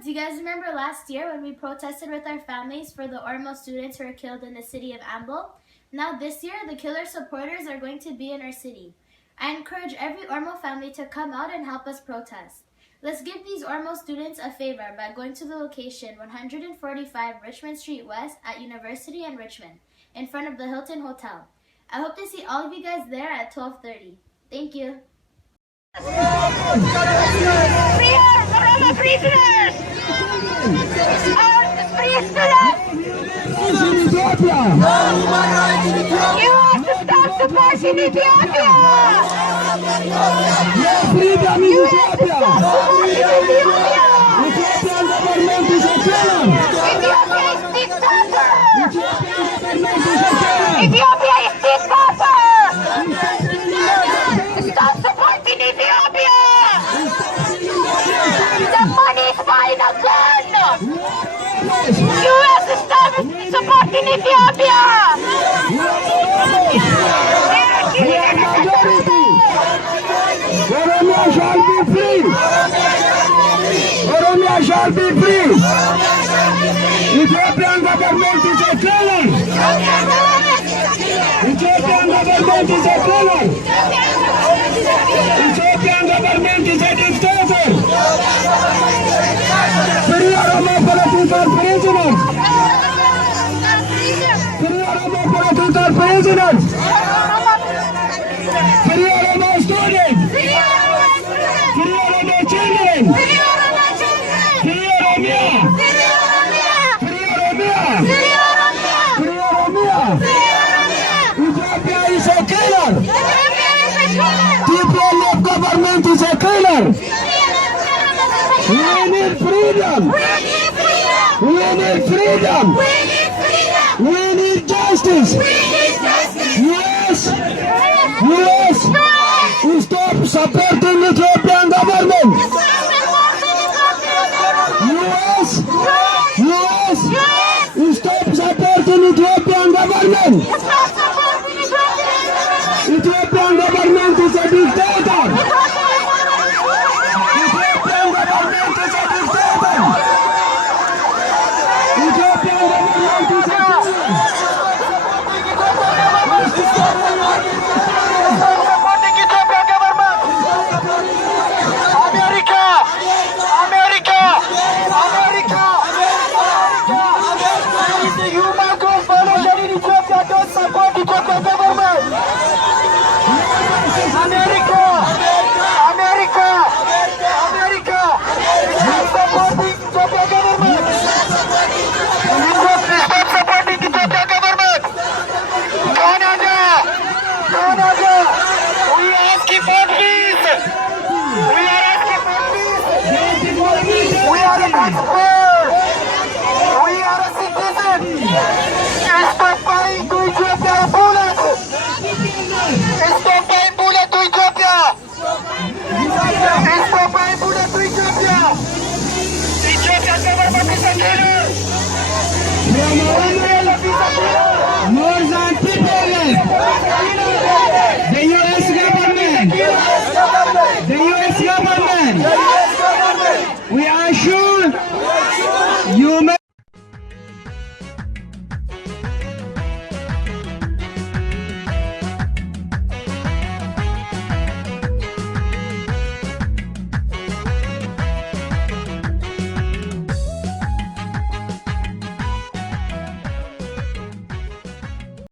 Do you guys remember last year when we protested with our families for the Ormo students who were killed in the city of Ambo? Now this year, the killer supporters are going to be in our city. I encourage every Ormo family to come out and help us protest. Let's give these Ormo students a favor by going to the location 145 Richmond Street West at University and Richmond, in front of the Hilton Hotel. I hope to see all of you guys there at 12:30. Thank you. We are Ormo prisoners! Free students! You have to stop supporting Ethiopia! Freedom in Ethiopia! Ethiopian government is a killer! Ethiopia is dictator! Ethiopia is dictator! Stop supporting Ethiopia! The money is buying a gun! You have to stop supporting Ethiopia! Oromia shall be free! Oromia shall be free! Ethiopian government is a killer! Ethiopian government is a killer! Ethiopian government is a dictator! Free Oromo political prisoners! Free Oromo political prisoners! Free Oromo students! Free Oromo children! Free Oromia! Free Oromia! Free Oromia! Ethiopia is a killer! TPLF government is a killer! We need freedom! We need freedom! We need justice! Yes! Yes! Stop supporting Ethiopian government! Yes! Yes! Stop supporting Ethiopian government! Ethiopian government is a dictator! Ethiopian government is a dictator! Ethiopian government is a dictator! More than people left. The US government. The US government.